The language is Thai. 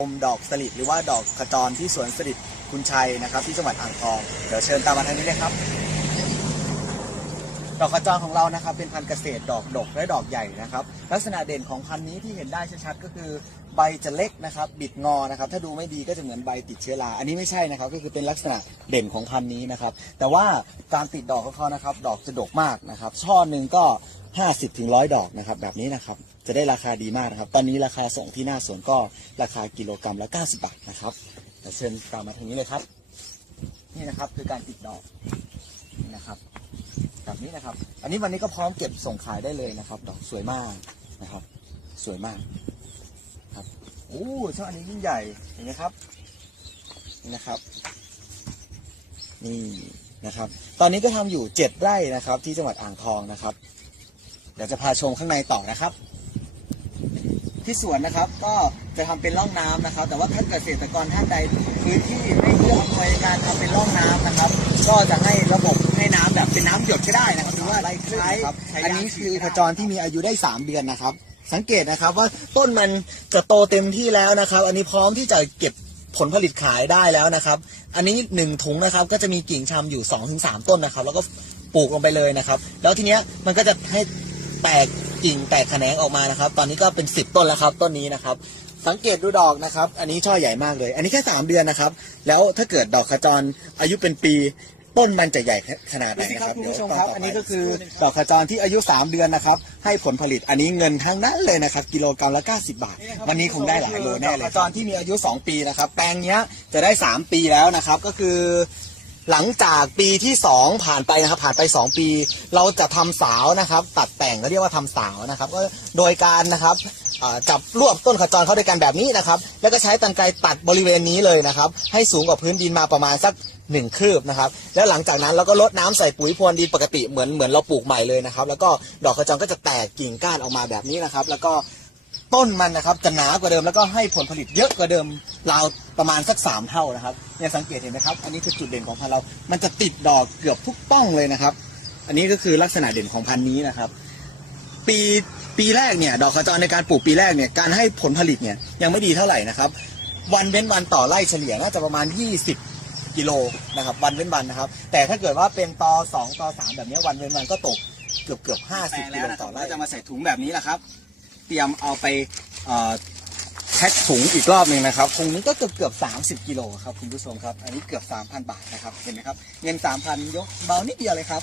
ชมดอกสลิดหรือว่าดอกขจรที่สวนสลิดคุณชัยนะครับที่จังหวัดอ่างทองเดี๋ยวเชิญตามมาทางนี้เลยครับดอกกระจองของเรานะครับ เป็นพันธุ์เกษตรดอกดกและดอกใหญ่นะครับ ลักษณะเด่นของพันธุ์นี้ที่เห็นได้ชัดๆก็คือ ใบจะเล็กนะครับ บิดงอนะครับ ถ้าดูไม่ดีก็จะเหมือนใบติดเชื้อราอันนี้ไม่ใช่นะครับ ก็คือเป็นลักษณะเด่นของพันธุ์นี้นะครับ แต่ว่าการติดดอกของเขานะครับ ดอกจะดกมากนะครับ ช่อหนึ่งก็50ถึงร้อยดอกนะครับ แบบนี้นะครับจะได้ราคาดีมากนะครับ ตอนนี้ราคาส่งที่หน้าสวนก็ราคากิโลกรรัมละ 90บาทนะครับ เชิญตามมาทางนี้เลยครับนี่นะครับคือการติดดอกนี่นะครับแบบนี้นะครับ อันนี้วันนี้ก็พร้อมเก็บส่งขายได้เลยนะครับดอกสวยมากนะครับ สวยมากครับโอ้ช่ออันนี้ยิ่งใหญ่เห็นไหมครับนี่นะครับนี่นะครับ ตอนนี้ก็ทำอยู่เจ็ดไร่นะครับ ที่จังหวัดอ่างทองนะครับเดี๋ยวจะพาชมข้างในต่อนะครับ ที่สวนนะครับก็จะทำเป็นร่องน้ำนะครับ แต่ว่าท่านเกษตรกรท่านใดพื้นที่ไม่เอื้ออำนวยการทำเป็นร่องน้ำนะครับ ก็จะให้ระบบให้น้ำแบบเป็นน้ำหยดใช้ได้ามรถใช้อันนี้คือปจรที่มีอายุได้3เดือนนะครับ สังเกตนะครับว่าต้นมันจะโตเต็มที่แล้วนะครับ อันนี้พร้อมที่จะเก็บผลผลิตขายได้แล้วนะครับ อันนี้1ถุงนะครับก็จะมีกิ่งชำอยู่2-3 ต้นนะครับ แล้วก็ปลูกลงไปเลยนะครับ แล้วทีเนี้ยมันก็จะให้แตกกิ่งแตกแขนงออกมานะครับ ตอนนี้ก็เป็น 10 ต้นแล้วครับต้นนี้นะครับ สังเกตดูดอกนะครับ อันนี้ช่อใหญ่มากเลย อันนี้แค่ 3 เดือนนะครับ แล้วถ้าเกิดดอกขจรอายุเป็นปีต้นมันจะใหญ่ขนาดไหนครับคุณผู้ชมครับ อันนี้ก็คือ ดอกขจรที่อายุ 3 เดือนนะครับให้ผลผลิตอันนี้เงินทั้งนั้นเลยนะครับ กิโลกรัมละ 90 บาท วันนี้คงได้หลายโลแน่เลยขจรที่มีอายุ 2 ปีนะครับ แปลงนี้จะได้ 3 ปีแล้วนะครับก็คือหลังจากปีที่ 2 ผ่านไปนะครับผ่านไป 2 ปี เราจะทำสาวนะครับตัดแต่งเรียกว่าทำสาวนะครับก็โดยการนะครับจับรวบต้นขจรเข้าด้วยกันแบบนี้นะครับ แล้วก็ใช้ตันไกตัดบริเวณนี้เลยนะครับ ให้สูงกว่าพื้นดินมาประมาณสักหนึ่งคืบนะครับแล้วหลังจากนั้นเราก็ลดน้ำใส่ปุ๋ยพรวนดินปกติเหมือนเหมือนเราปลูกใหม่เลยนะครับแล้วก็ดอกขจรก็จะแตกกิ่งก้านออกมาแบบนี้นะครับ แล้วก็ต้นมันนะครับจะหนากว่าเดิมแล้วก็ให้ผลผลิตเยอะกว่าเดิมราวประมาณสัก3เท่านะครับเนี่ยสังเกตเห็นไหมครับ อันนี้คือจุดเด่นของพันธุ์เรา มันจะติดดอกเกือบทุกป้องเลยนะครับ อันนี้ก็คือลักษณะเด่นของพันธุ์นี้นะครับปีปีแรกเนี่ยดอกขจรในการปลูกปีแรกเนี่ยการให้ผลผลิตเนี่ยยังไม่ดีเท่าไหร่นะครับวันเว้นวันต่อไร่เฉลี่ยน่าจะประมาณ 20กิโลนะครับวันเว้นวันนะครับแต่ถ้าเกิดว่าเป็นต่อ2ต่อ3 แบบนี้วันเว้นวันก็ตกเกือบเกือบห้าสิบกิโลต่อไร่จะมาใส่ถุงแบบนี้แหละครับ เตรียมเอาไปแพ็คถุงอีกรอบหนึ่งนะครับถุงนี้ก็เกือบเกือบสามสิบกิโลครับคุณผู้ชมครับอันนี้เกือบสามพันบาทนะครับเห็นไหมครับเงินสามพันยกเบานิดเดียวเลยครับ